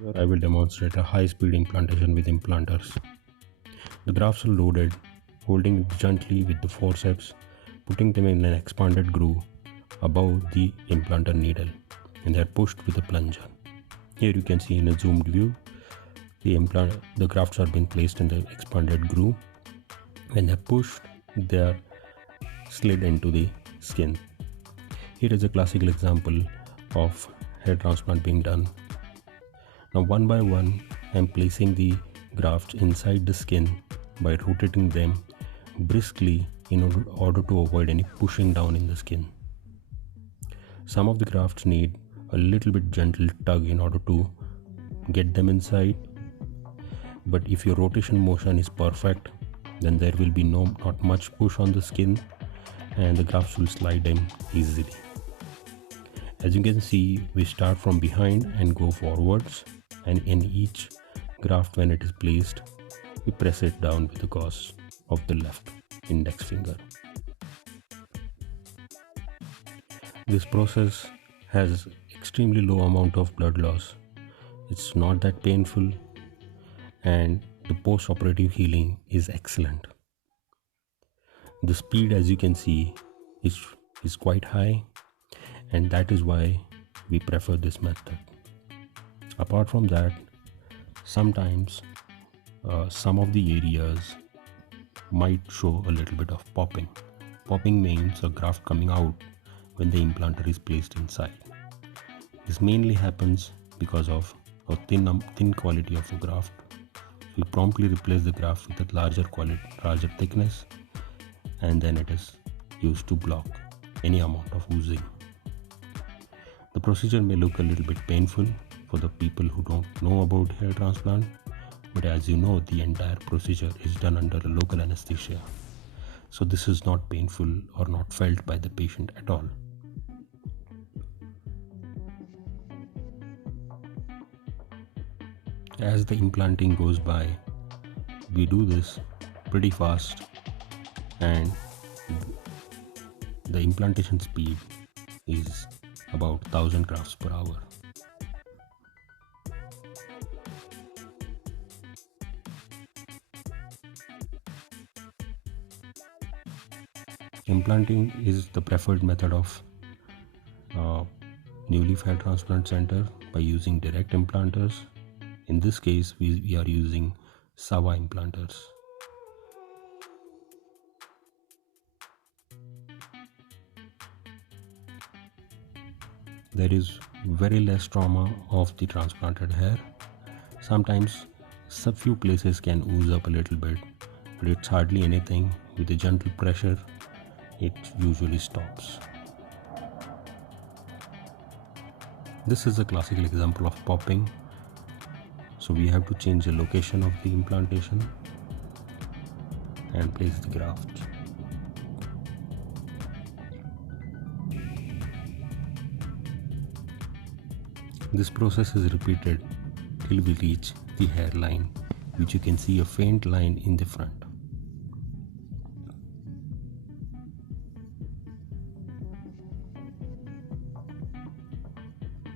Here I will demonstrate a high-speed implantation with implanters. The grafts are loaded, holding it gently with the forceps, putting them in an expanded groove above the implanter needle, and they are pushed with a plunger. Here you can see in a zoomed view, the grafts are being placed in the expanded groove. When they are pushed, they are slid into the skin. Here is a classical example of hair transplant being done. Now one by one, I am placing the grafts inside the skin by rotating them briskly in order to avoid any pushing down in the skin. Some of the grafts need a little bit gentle tug in order to get them inside, but if your rotation motion is perfect, then there will be not much push on the skin and the grafts will slide in easily. As you can see, we start from behind and go forwards, and in each graft when it is placed, we press it down with the gauze of the left index finger. This process has extremely low amount of blood loss. It's not that painful, and the post-operative healing is excellent. The speed, as you can see, is quite high, and that is why we prefer this method. Apart from that, sometimes some of the areas might show a little bit of popping. Popping means a graft coming out when the implanter is placed inside. This mainly happens because of a thin quality of a graft. We promptly replace the graft with a larger thickness, and then it is used to block any amount of oozing. The procedure may look a little bit painful for the people who don't know about hair transplant, but as you know, the entire procedure is done under a local anesthesia. So this is not painful or not felt by the patient at all. As the implanting goes by, we do this pretty fast, and the implantation speed is about 1000 grafts per hour. Implanting is the preferred method of Nuleaf Hair Transplant Centre by using direct implanters. In this case, we are using Sava implanters. There is very less trauma of the transplanted hair. Sometimes a few places can ooze up a little bit, but it's hardly anything. With a gentle pressure, it usually stops. This is a classical example of popping. So we have to change the location of the implantation and place the graft. This process is repeated till we reach the hairline, which you can see a faint line in the front.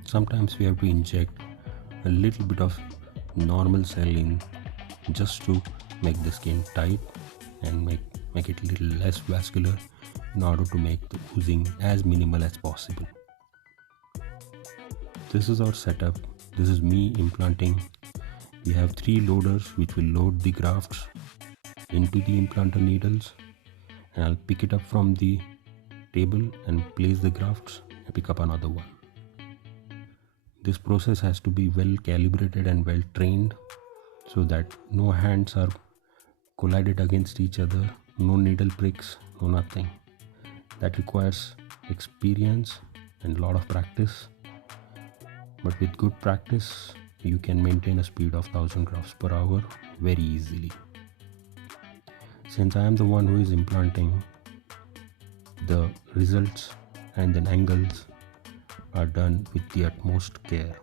Sometimes we have to inject a little bit of normal saline just to make the skin tight and make it a little less vascular in order to make the oozing as minimal as possible. This is our setup. This is me implanting. We have 3 loaders which will load the grafts into the implanter needles, and I'll pick it up from the table and place the grafts and pick up another one. This process has to be well calibrated and well trained so that no hands are collided against each other, no needle pricks, no nothing. That requires experience and a lot of practice. But with good practice, you can maintain a speed of 1000 grafts per hour very easily. Since I am the one who is implanting, the results and the angles are done with the utmost care.